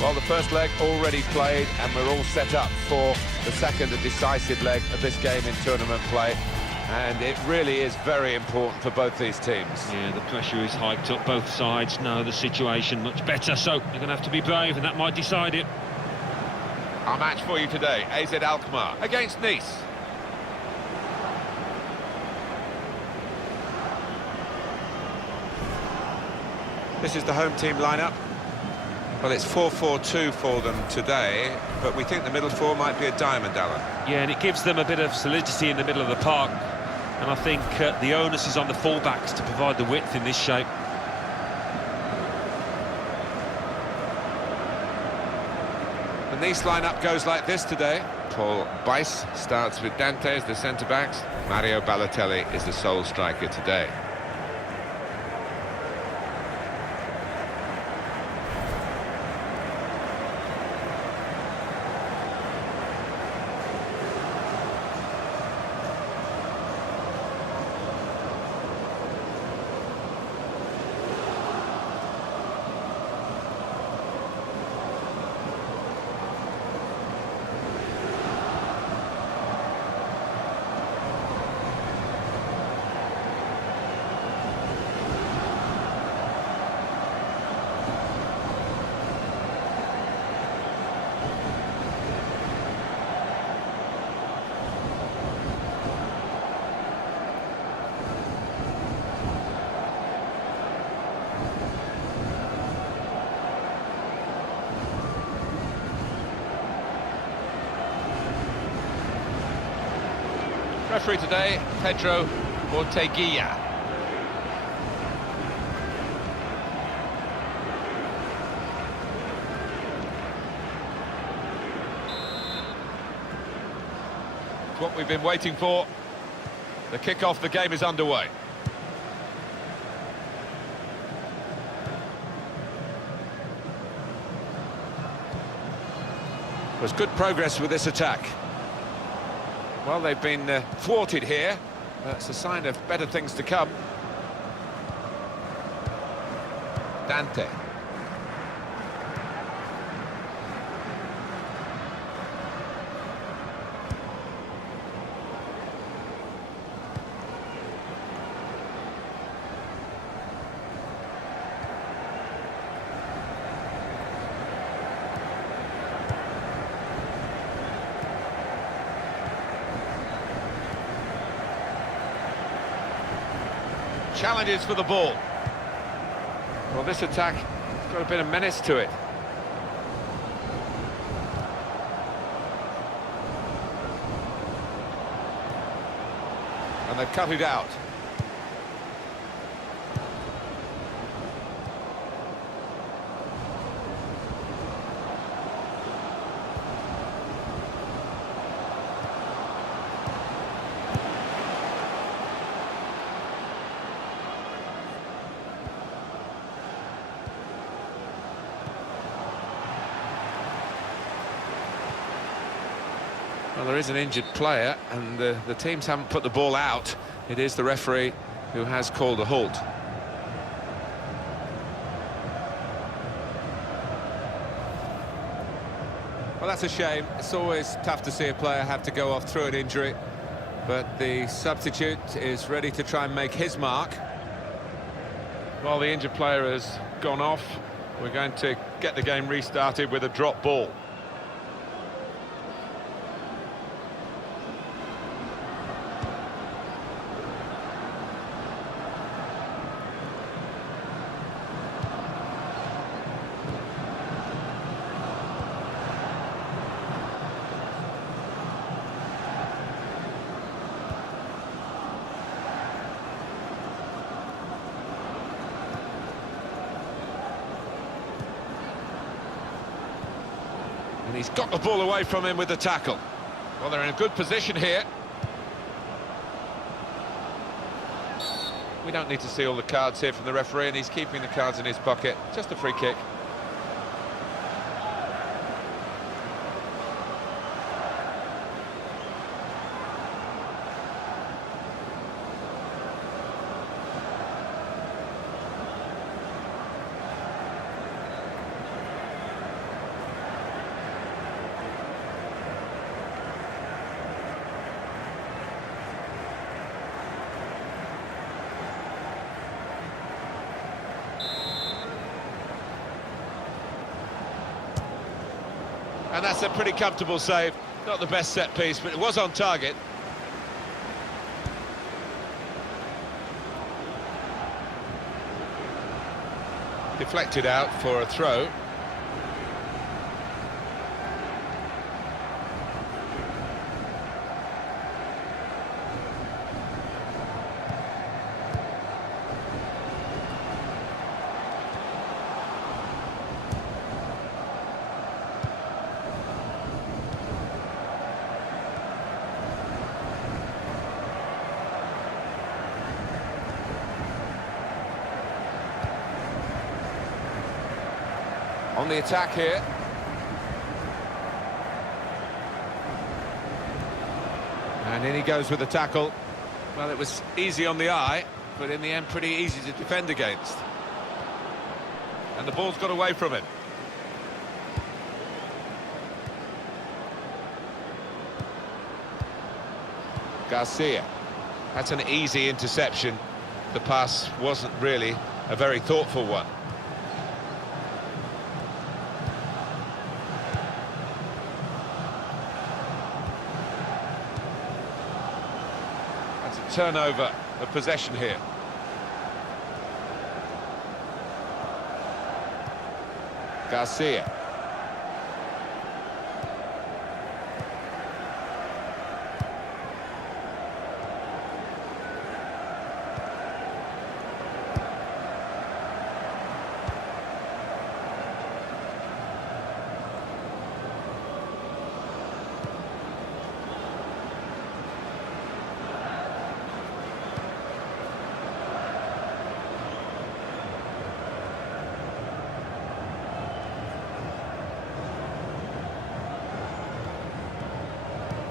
Well, the first leg already played, and we're all set up for the second and decisive leg of this game in tournament play. And it really is very important for both these teams. Yeah, the pressure is hiked up. Both sides know the situation much better, so they're going to have to be brave, and that might decide it. Our match for you today, AZ Alkmaar against Nice. This is the home team lineup. Well, it's 4-4-2 for them today, but we think the middle four might be a diamond, Alan. Yeah, and it gives them a bit of solidity in the middle of the park, and I think the onus is on the fullbacks to provide the width in this shape. The Nice lineup goes like this today. Paul Bice starts with Dante as the centre-backs. Mario Balotelli is the sole striker today. Referee today, Pedro Orteguilla. It's what we've been waiting for. The kick-off, the game is underway. There's good progress with this attack. Well, they've been thwarted here. That's a sign of better things to come. Dante. Challenges for the ball. Well, this attack has got a bit of menace to it. And they've cut it out. Well, there is an injured player, and the teams haven't put the ball out. It is the referee who has called a halt. Well, that's a shame. It's always tough to see a player have to go off through an injury, but the substitute is ready to try and make his mark. Well, the injured player has gone off. We're going to get the game restarted with a drop ball. And he's got the ball away from him with the tackle. Well, they're in a good position here. We don't need to see all the cards here from the referee, and he's keeping the cards in his pocket. Just a free kick. And that's a pretty comfortable save. Not the best set piece, but it was on target. Deflected out for a throw. On the attack here. And in he goes with the tackle. Well, it was easy on the eye, but in the end pretty easy to defend against. And the ball's got away from him. Garcia. That's an easy interception. The pass wasn't really a very thoughtful one. Turnover of possession here. Garcia.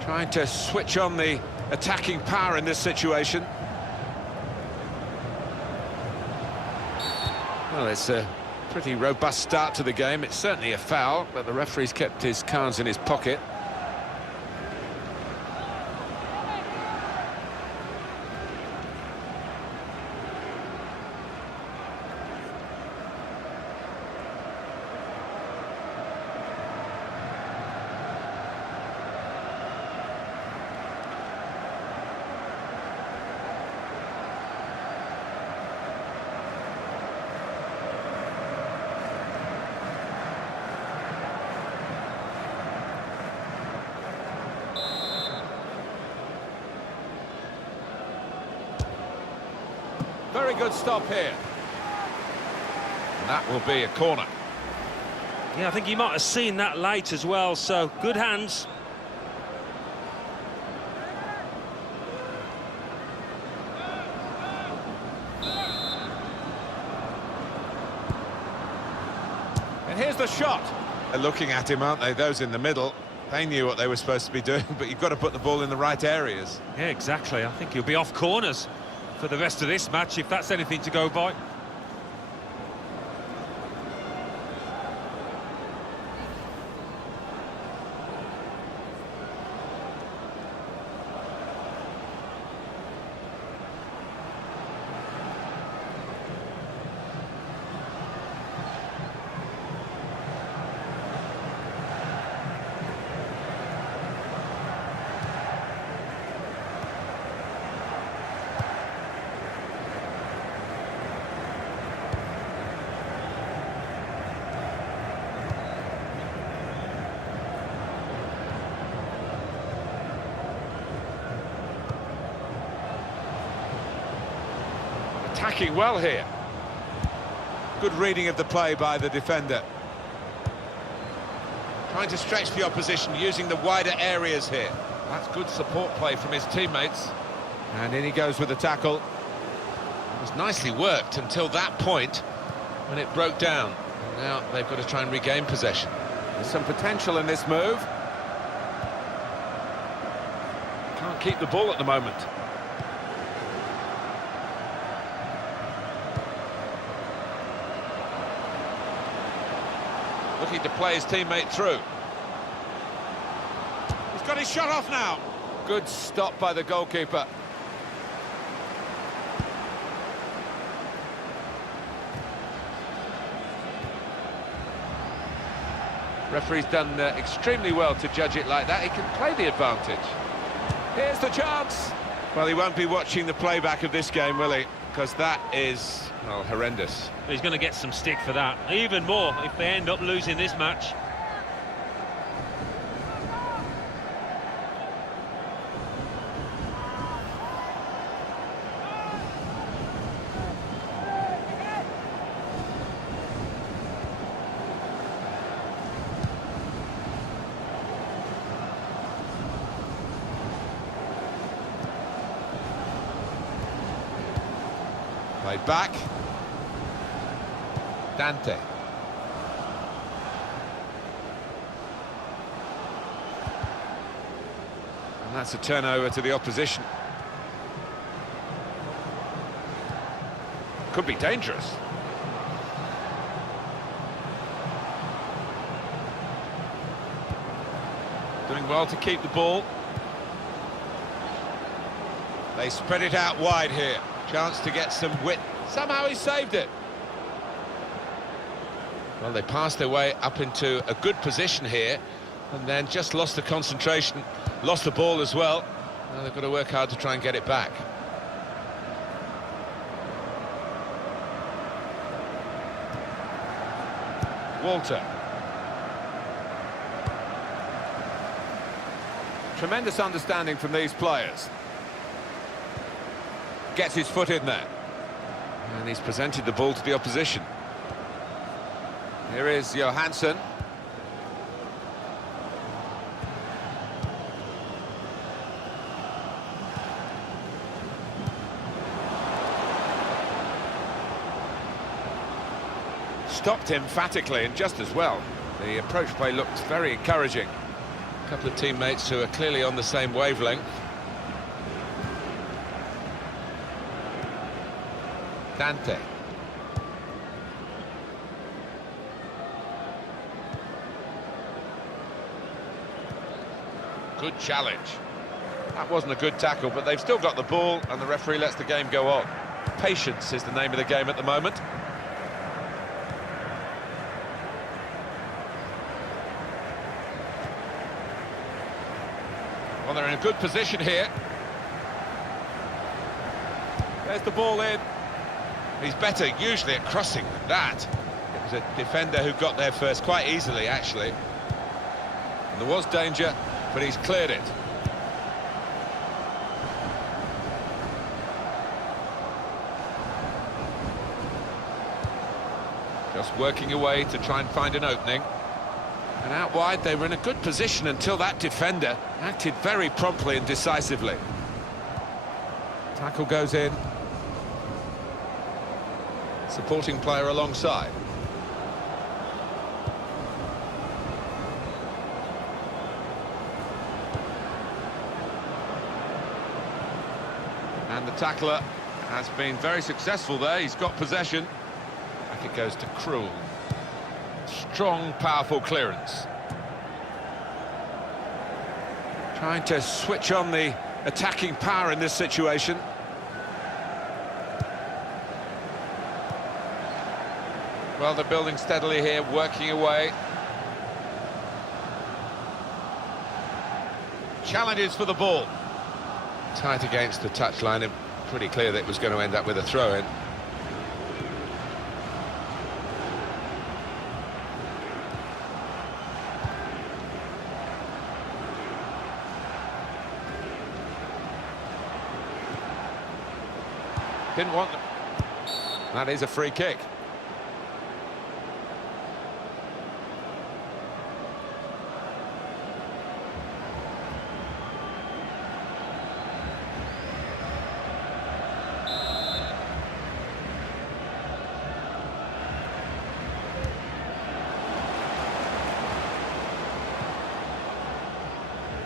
Trying to switch on the attacking power in this situation. Well, it's a pretty robust start to the game. It's certainly a foul, but the referee's kept his cards in his pocket. Very good stop here. And that will be a corner. Yeah, I think he might have seen that late as well, so good hands. And here's the shot. They're looking at him, aren't they? Those in the middle. They knew what they were supposed to be doing, but you've got to put the ball in the right areas. Yeah, exactly. I think he'll be off corners for the rest of this match, if that's anything to go by. Attacking well here. Good reading of the play by the defender. Trying to stretch the opposition, using the wider areas here. That's good support play from his teammates. And in he goes with the tackle. It was nicely worked until that point when it broke down. And now they've got to try and regain possession. There's some potential in this move. Can't keep the ball at the moment. Looking to play his teammate through. He's got his shot off now. Good stop by the goalkeeper. Referee's done extremely well to judge it like that. He can play the advantage. Here's the chance. Well, he won't be watching the playback of this game, will he? Because that is, well, horrendous. He's going to get some stick for that. Even more if they end up losing this match. Played back. Dante. And that's a turnover to the opposition. Could be dangerous. Doing well to keep the ball. They spread it out wide here. Chance to get some width. Somehow he saved it. Well, they passed their way up into a good position here and then just lost the concentration, lost the ball as well. Now they've got to work hard to try and get it back. Walter. Tremendous understanding from these players. Gets his foot in there. And he's presented the ball to the opposition. Here is Johansson. Stopped emphatically and just as well. The approach play looked very encouraging. A couple of teammates who are clearly on the same wavelength. Dante. Good challenge. That wasn't a good tackle, but they've still got the ball and the referee lets the game go on. Patience is the name of the game at the moment. Well, they're in a good position here. There's the ball in. He's better usually at crossing than that. It was a defender who got there first, quite easily, actually. And there was danger, but he's cleared it. Just working away to try and find an opening. And out wide, they were in a good position until that defender acted very promptly and decisively. Tackle goes in. Supporting player alongside. And the tackler has been very successful there. He's got possession. Back it goes to Krul. Strong, powerful clearance. Trying to switch on the attacking power in this situation. Well, they're building steadily here, working away. Challenges for the ball. Tight against the touchline, and pretty clear that it was going to end up with a throw-in. Didn't want them. That is a free kick.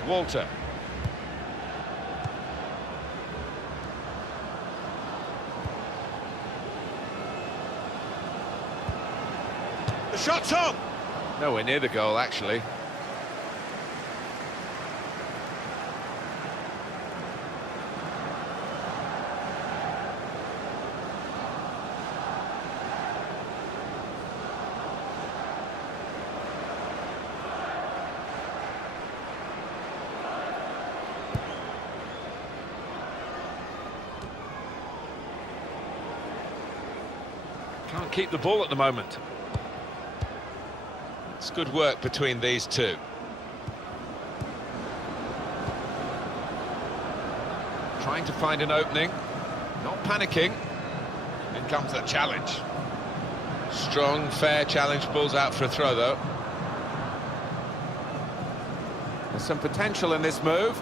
Walter. The shot's on! Nowhere near the goal, actually. Can't keep the ball at the moment. It's good work between these two. Trying to find an opening, not panicking. In comes the challenge. Strong, fair challenge, balls out for a throw though. There's some potential in this move.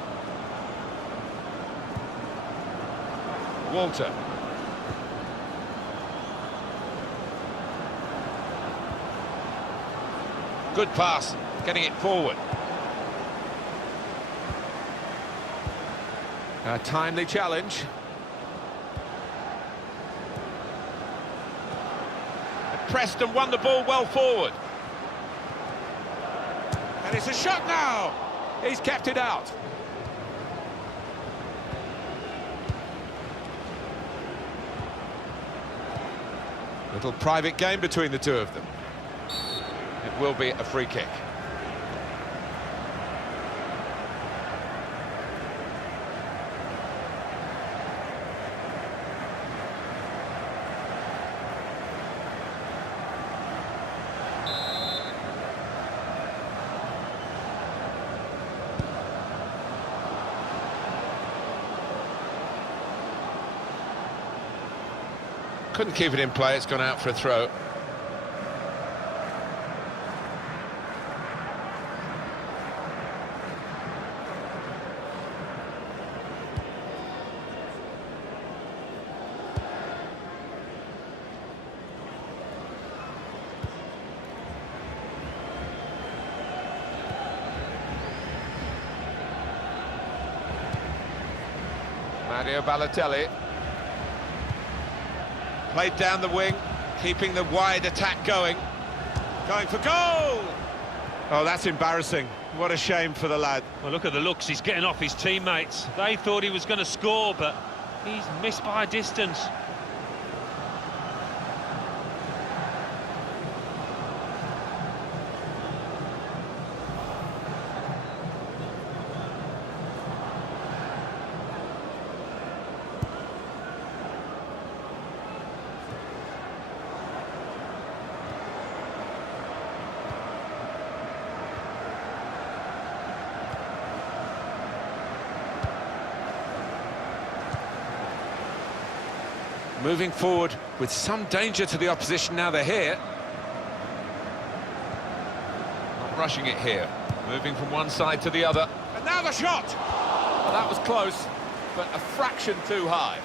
Walter. Good pass, getting it forward. A timely challenge. Pressed and won the ball well forward. And it's a shot now. He's kept it out. Little private game between the two of them. It will be a free kick. Couldn't keep it in play, it's gone out for a throw. Mario Balotelli. Played down the wing, keeping the wide attack going. Going for goal! Oh, that's embarrassing. What a shame for the lad. Well, look at the looks, he's getting off his teammates. They thought he was going to score, but he's missed by a distance. Moving forward with some danger to the opposition now they're here. Not rushing it here. Moving from one side to the other. And now the shot! Well, that was close, but a fraction too high.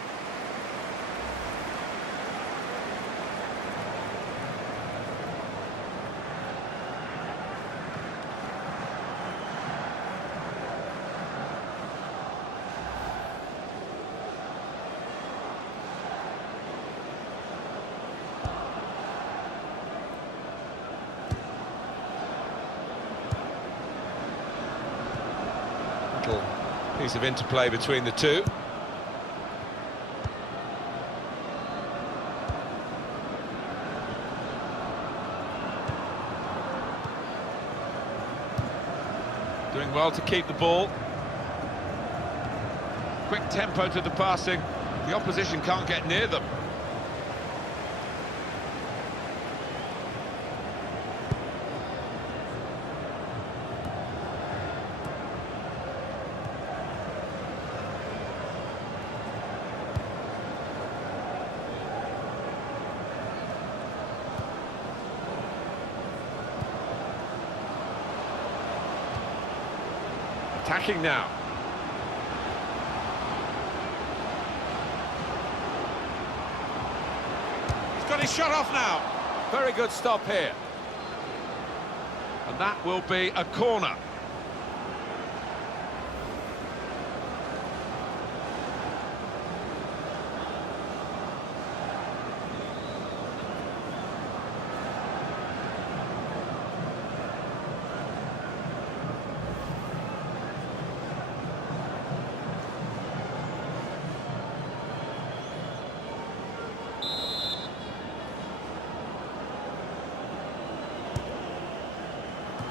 Piece of interplay between the two. Doing well to keep the ball. Quick tempo to the passing. The opposition can't get near them. Attacking now. He's got his shot off now. Very good stop here. And that will be a corner.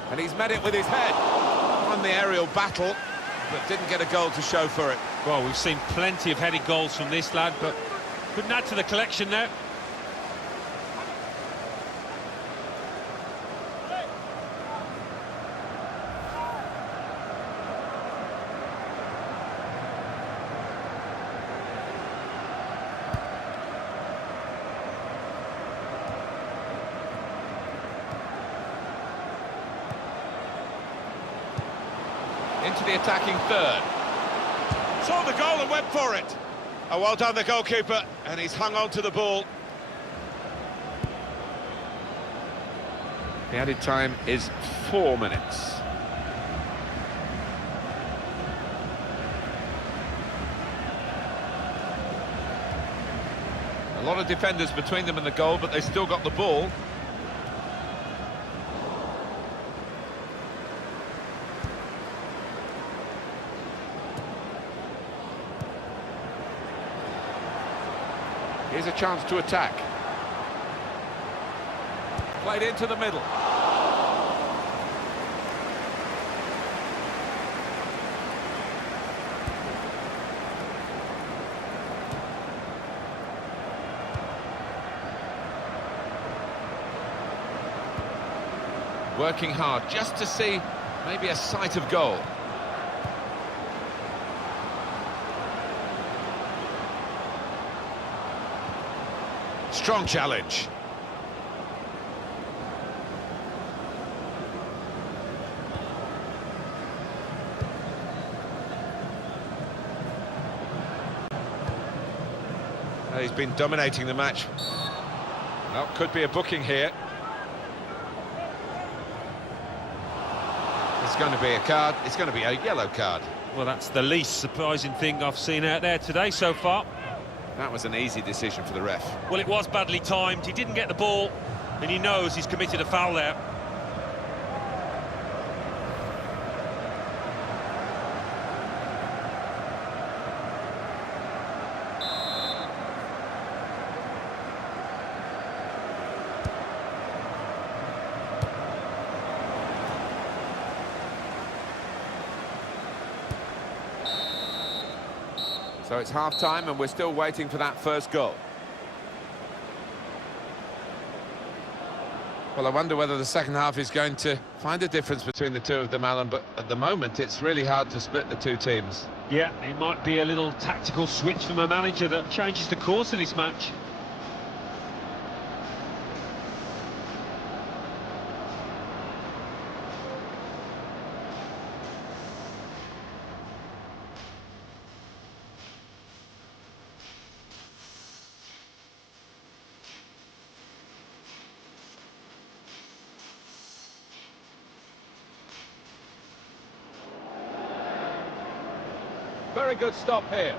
And he's met it with his head. Won the aerial battle, but didn't get a goal to show for it. Well, we've seen plenty of headed goals from this lad, but couldn't add to the collection there. into the attacking third. Saw the goal and went for it. Oh, well done, the goalkeeper, and he's hung on to the ball. The added time is 4 minutes. A lot of defenders between them and the goal, but they still got the ball. Here's a chance to attack. Played into the middle. Working hard just to see maybe a sight of goal. Strong challenge. He's been dominating the match. Well, could be a booking here. It's going to be a card. It's going to be a yellow card. Well, that's the least surprising thing I've seen out there today so far. That was an easy decision for the ref. Well, it was badly timed. He didn't get the ball, and he knows he's committed a foul there. So it's half-time and we're still waiting for that first goal. Well, I wonder whether the second half is going to find a difference between the two of them, Alan, but at the moment it's really hard to split the two teams. Yeah, it might be a little tactical switch from a manager that changes the course of this match. Very good stop here.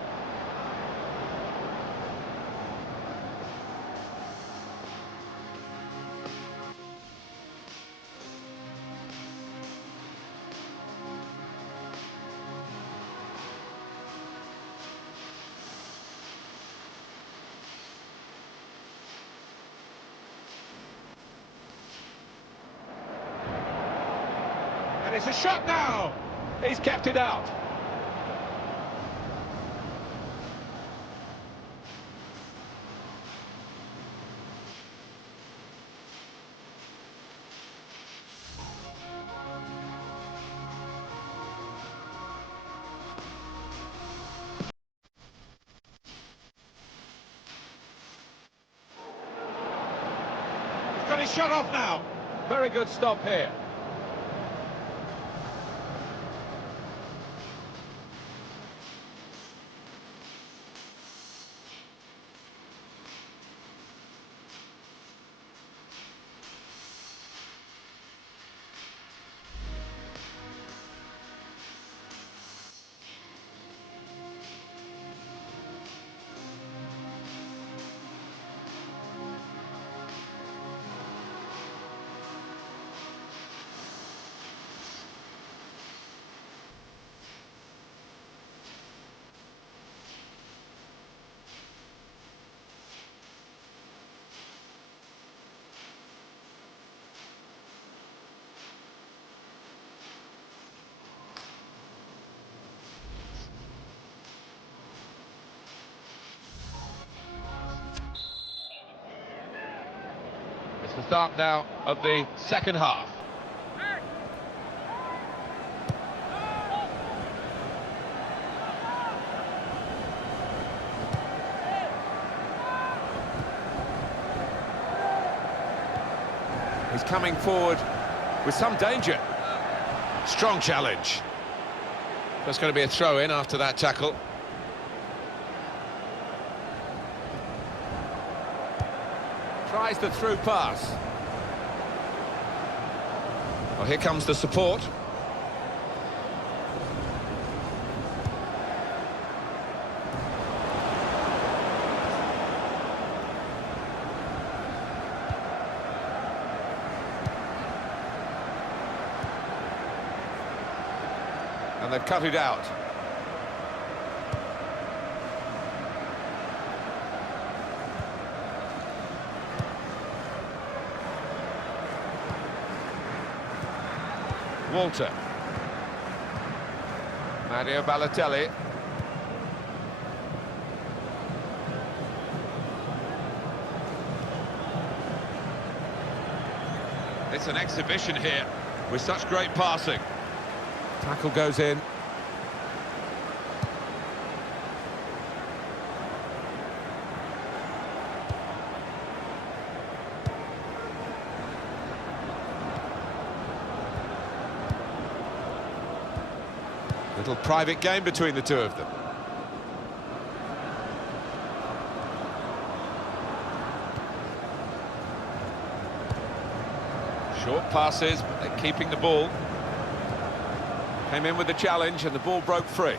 And it's a shot now. He's kept it out. Got his shot off now. Very good stop here. It's the start now of the second half. He's coming forward with some danger. Strong challenge. There's going to be a throw-in after that tackle. Tries the through pass. Well, here comes the support. And they've cut it out. Walter. Mario Balotelli. It's an exhibition here with such great passing. Tackle goes in. Little private game between the two of them. Short passes, but they're keeping the ball. Came in with the challenge and the ball broke free.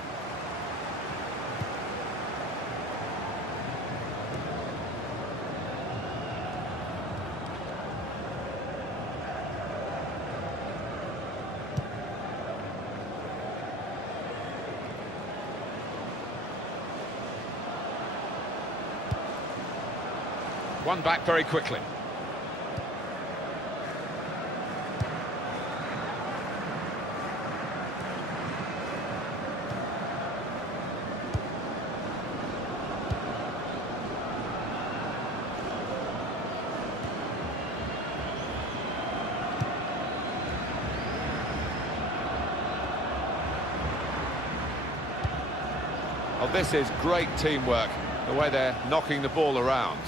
One back very quickly. Oh, this is great teamwork, the way they're knocking the ball around.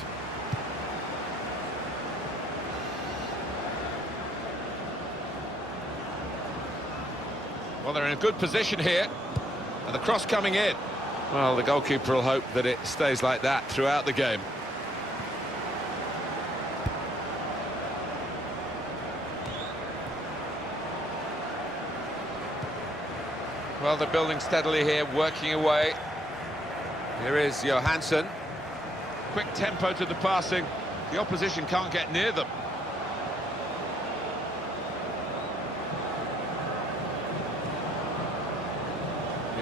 Well, they're in a good position here, and the cross coming in. Well, the goalkeeper will hope that it stays like that throughout the game. Well, they're building steadily here, working away. Here is Johansson. Quick tempo to the passing. The opposition can't get near them.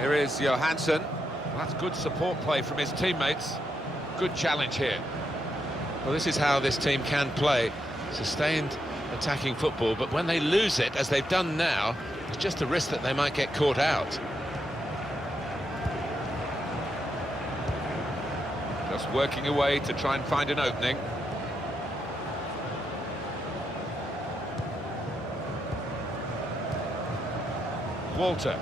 Here is Johansson. That's good support play from his teammates. Good challenge here. Well, this is how this team can play. Sustained attacking football, but when they lose it, as they've done now, it's just a risk that they might get caught out. Just working away to try and find an opening. Walter.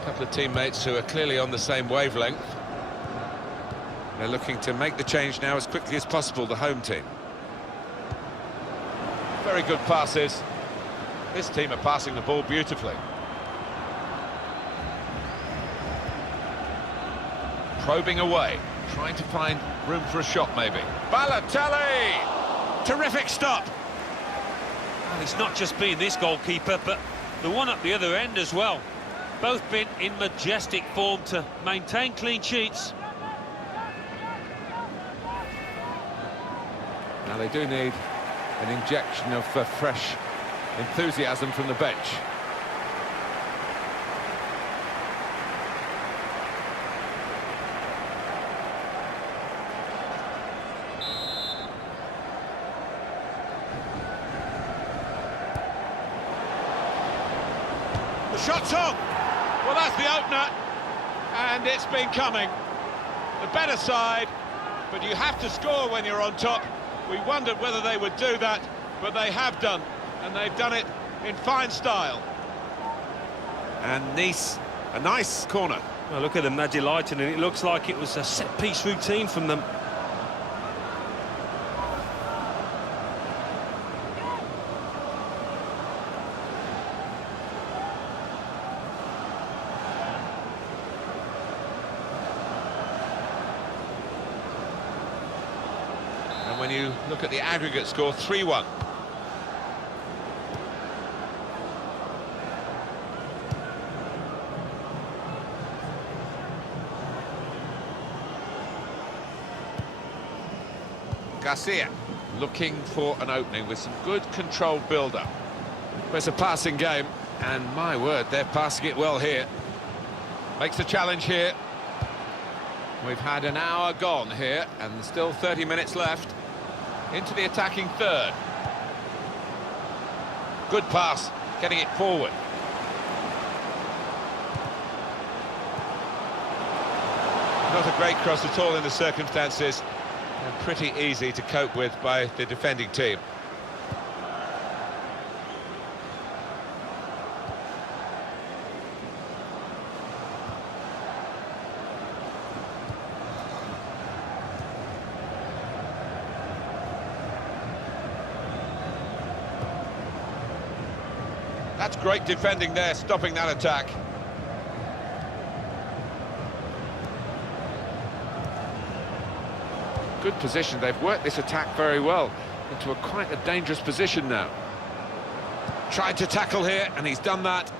A couple of teammates who are clearly on the same wavelength. They're looking to make the change now as quickly as possible, the home team. Very good passes. This team are passing the ball beautifully. Probing away, trying to find room for a shot maybe. Balotelli! Terrific stop! And it's not just been this goalkeeper, but the one at the other end as well. Both been in majestic form to maintain clean sheets. Now they do need an injection of fresh enthusiasm from the bench. The shot's on! Well, that's the opener, and it's been coming. The better side, but you have to score when you're on top. We wondered whether they would do that, but they have done, and they've done it in fine style. And Nice, a nice corner. Well, look at them, they're delighted, and it looks like it was a set-piece routine from them. when you look at the aggregate score, 3-1. Garcia looking for an opening with some good controlled build-up. It's a passing game, and my word, they're passing it well here. Makes the challenge here. We've had an hour gone here, and there's still 30 minutes left. Into the attacking third. Good pass, getting it forward. Not a great cross at all in the circumstances, and pretty easy to cope with by the defending team. That's great defending there, stopping that attack. Good position, they've worked this attack very well into quite a dangerous position now. Tried to tackle here, and he's done that.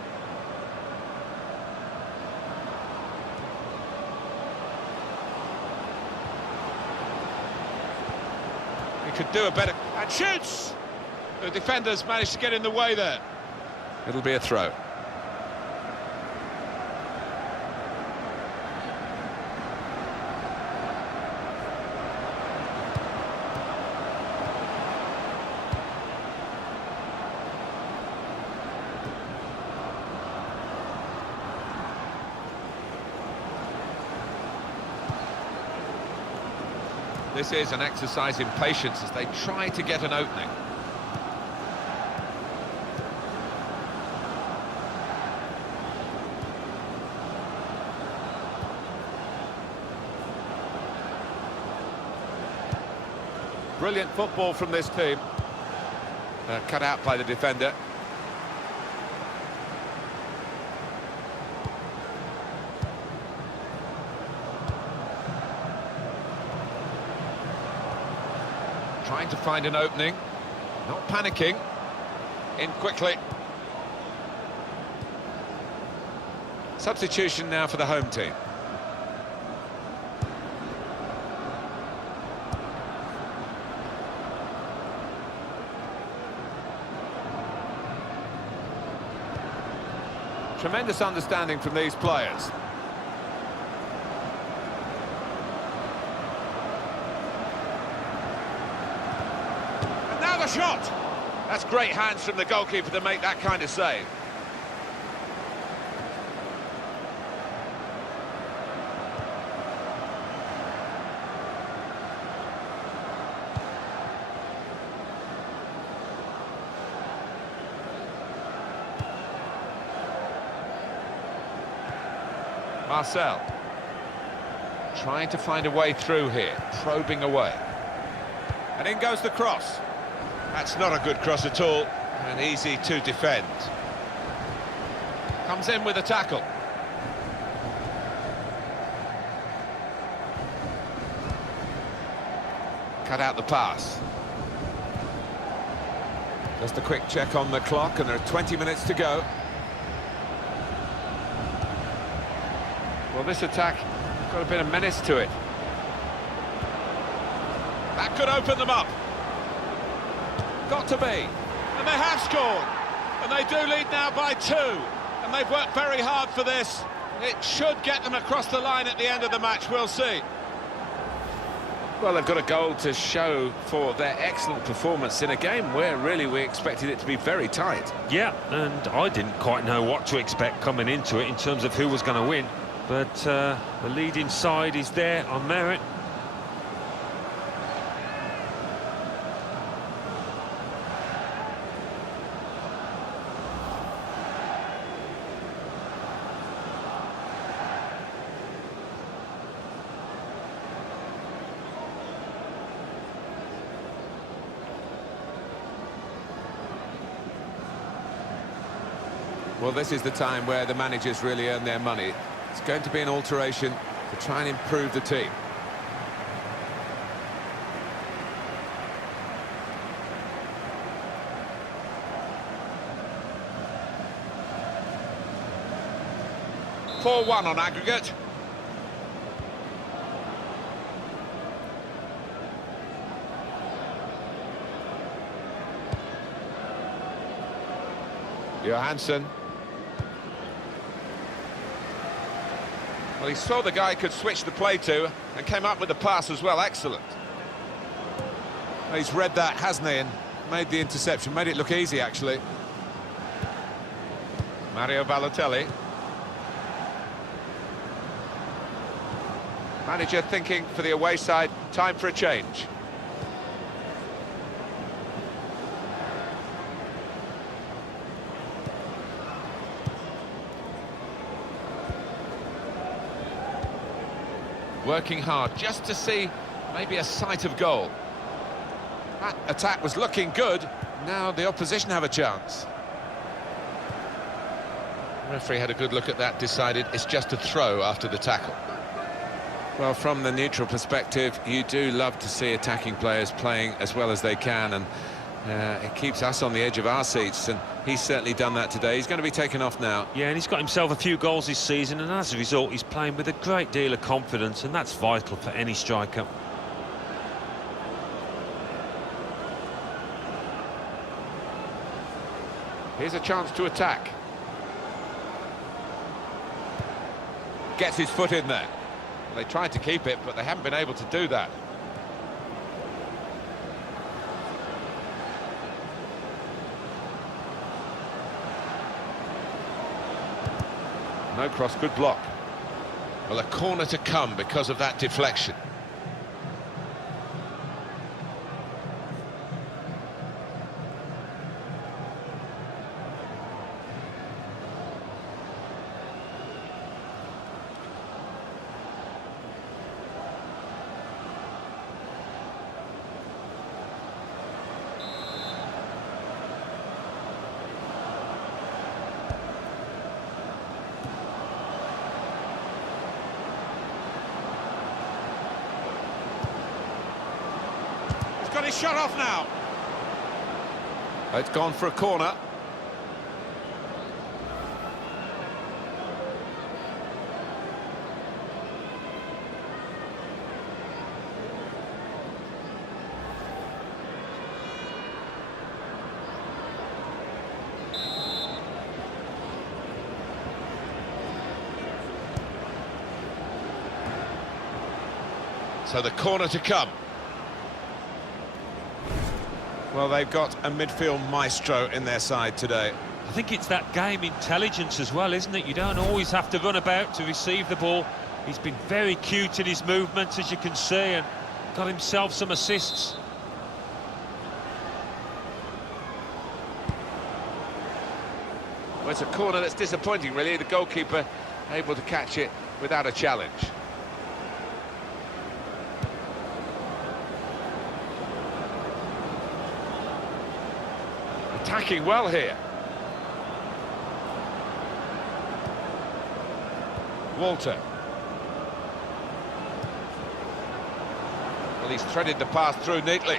He could do a better... and shoots! The defenders managed to get in the way there. It'll be a throw. This is an exercise in patience as they try to get an opening. Brilliant football from this team. Cut out by the defender. Trying to find an opening. Not panicking. In quickly. Substitution now for the home team. Tremendous understanding from these players. And now the shot! That's great hands from the goalkeeper to make that kind of save. Marcel, trying to find a way through here, probing away. And in goes the cross. That's not a good cross at all, and easy to defend. Comes in with a tackle. Cut out the pass. Just a quick check on the clock, and there are 20 minutes to go. Well, this attack got a bit of menace to it. That could open them up. Got to be. And they have scored. And they do lead now by 2. And they've worked very hard for this. It should get them across the line at the end of the match. We'll see. Well, they've got a goal to show for their excellent performance in a game where really we expected it to be very tight. Yeah, and I didn't quite know what to expect coming into it in terms of who was going to win. But the leading side is there on merit. Well, this is the time where the managers really earn their money. It's going to be an alteration to try and improve the team. 4-1 on aggregate. Johansson. Well, he saw the guy could switch the play to and came up with the pass as well. Excellent. Well, he's read that, hasn't he, and made the interception. Made it look easy, actually. Mario Balotelli. Manager thinking for the away side, time for a change. Working hard just to see maybe a sight of goal. That attack was looking good. Now the opposition have a chance. The referee had a good look at that, decided it's just a throw after the tackle. Well, from the neutral perspective, you do love to see attacking players playing as well as they can, and it keeps us on the edge of our seats, and he's certainly done that today. He's going to be taken off now. Yeah, and he's got himself a few goals this season, and as a result, he's playing with a great deal of confidence, and that's vital for any striker. Here's a chance to attack. Gets his foot in there. They tried to keep it, but they haven't been able to do that. No cross, good block. Well, a corner to come because of that deflection. Got his shot off now. It's gone for a corner. So the corner to come. Well, they've got a midfield maestro in their side today. I think it's that game intelligence as well, isn't it? You don't always have to run about to receive the ball. He's been very cute in his movements, as you can see, and got himself some assists. Well, it's a corner that's disappointing, really. The goalkeeper able to catch it without a challenge. Attacking well here. Walter. Well, he's threaded the pass through neatly.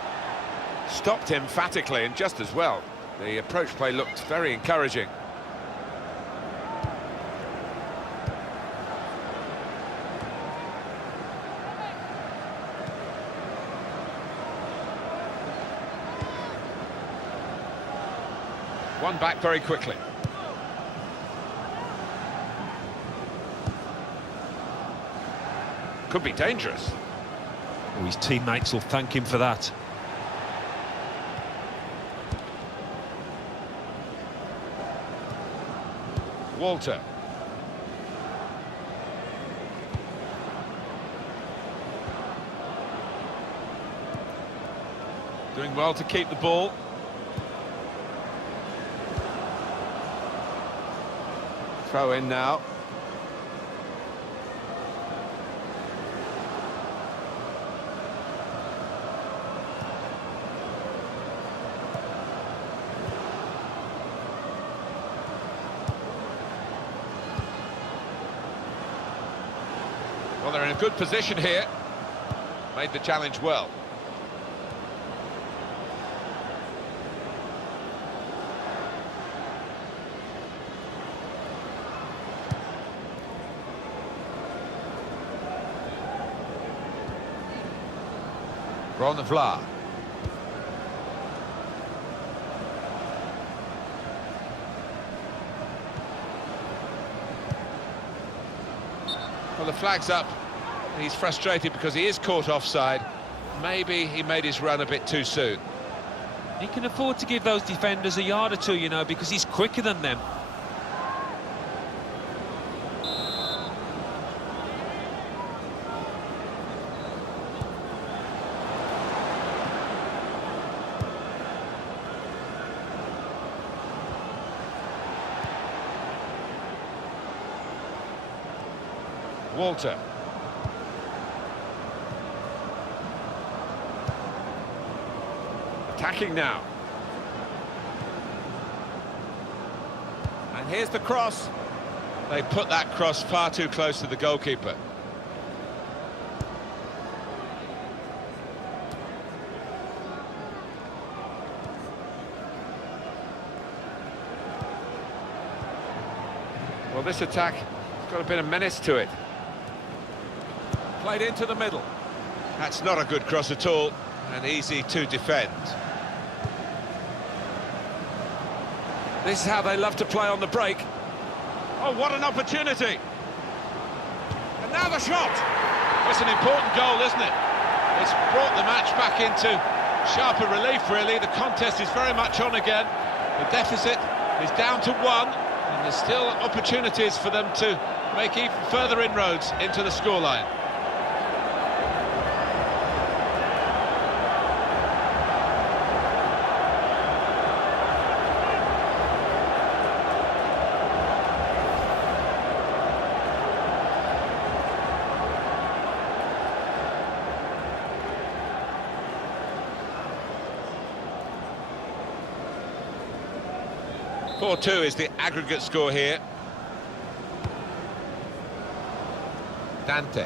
Stopped emphatically and just as well. The approach play looked very encouraging. One back very quickly. Could be dangerous. Oh, his teammates will thank him for that. Walter. Doing well to keep the ball. Throw in now. Well, they're in a good position here. Made the challenge well. Ron Vla. Well, the flag's up. He's frustrated because he is caught offside. Maybe he made his run a bit too soon. He can afford to give those defenders a yard or two, you know, because he's quicker than them. Walter. Attacking now. And here's the cross. They put that cross far too close to the goalkeeper. Well, this attack has got a bit of menace to it. Played into the middle. That's not a good cross at all, and easy to defend. This is how they love to play on the break. Oh, what an opportunity! And now the shot! It's an important goal, isn't it? It's brought the match back into sharper relief, really. The contest is very much on again. The deficit is down to 1, and there's still opportunities for them to make even further inroads into the scoreline. 4-2 is the aggregate score here. Dante.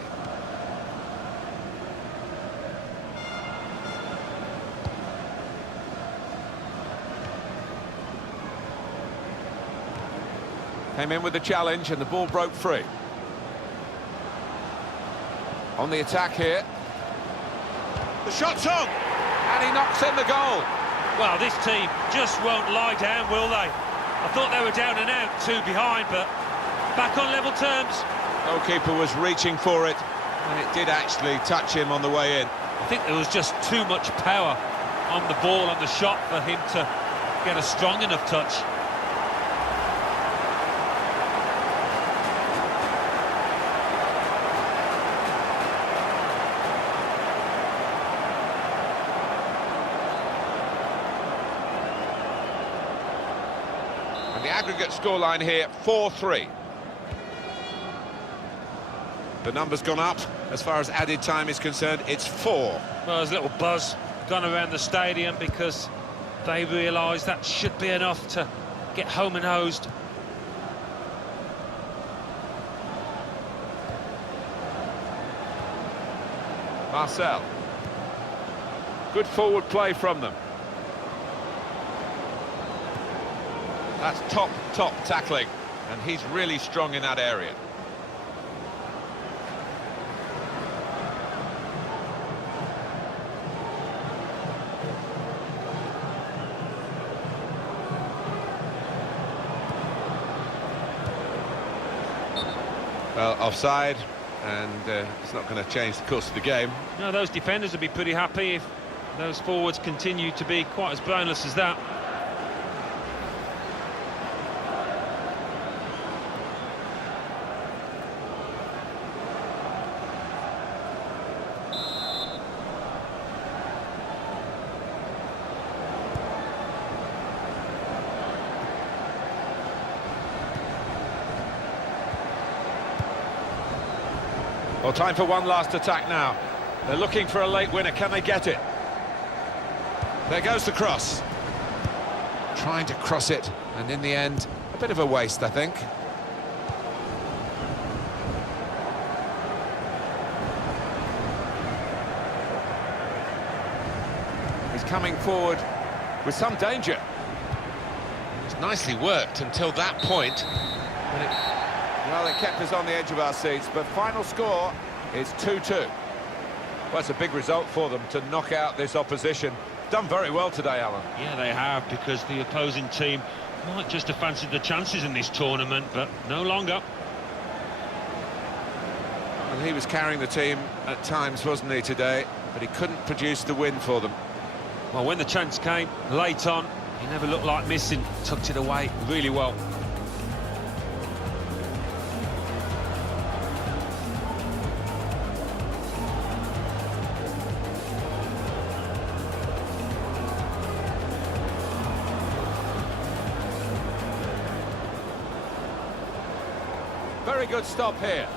Came in with the challenge and the ball broke free. On the attack here. The shot's on! And he knocks in the goal. Well, this team just won't lie down, will they? I thought they were down and out, 2 behind, but back on level terms. Goalkeeper was reaching for it, and it did actually touch him on the way in. I think there was just too much power on the ball, on the shot, for him to get a strong enough touch. The aggregate scoreline here, 4-3. The number's gone up. As far as added time is concerned, it's 4. Well, there's a little buzz gone around the stadium because they realise that should be enough to get home and hosed. Marcel. Good forward play from them. That's top tackling, and he's really strong in that area. Well, offside, and it's not going to change the course of the game. No, those defenders would be pretty happy if those forwards continue to be quite as blameless as that. Well, time for one last attack now. They're looking for a late winner. Can they get it? There goes the cross. Trying to cross it, and in the end, a bit of a waste, I think. He's coming forward with some danger. It's nicely worked until that point. Well, it kept us on the edge of our seats, but final score is 2-2. Well, it's a big result for them to knock out this opposition. Done very well today, Alan. Yeah, they have, because the opposing team might just have fancied the chances in this tournament, but no longer. Well, he was carrying the team at times, wasn't he, today? But he couldn't produce the win for them. Well, when the chance came late on, he never looked like missing, tucked it away really well. Very good stop here.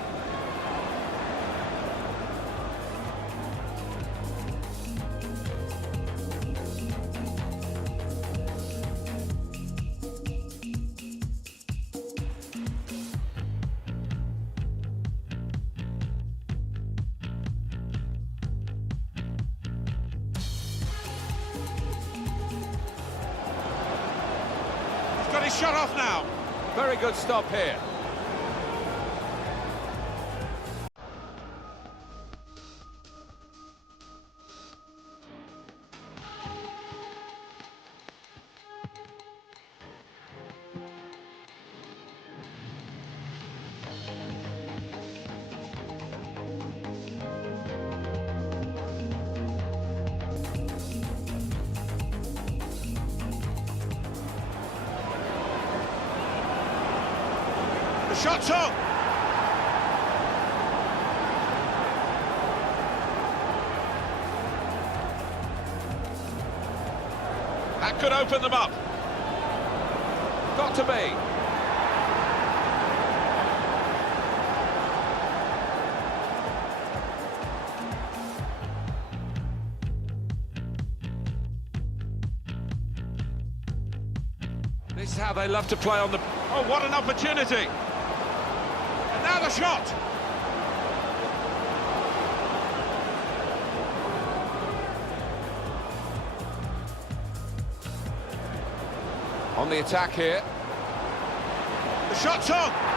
He's got his shot off now. Very good stop here. The shot's on. That could open them up. Got to be. This is how they love to play on the... Oh, what an opportunity. And now the shot. On the attack here. The shot's on.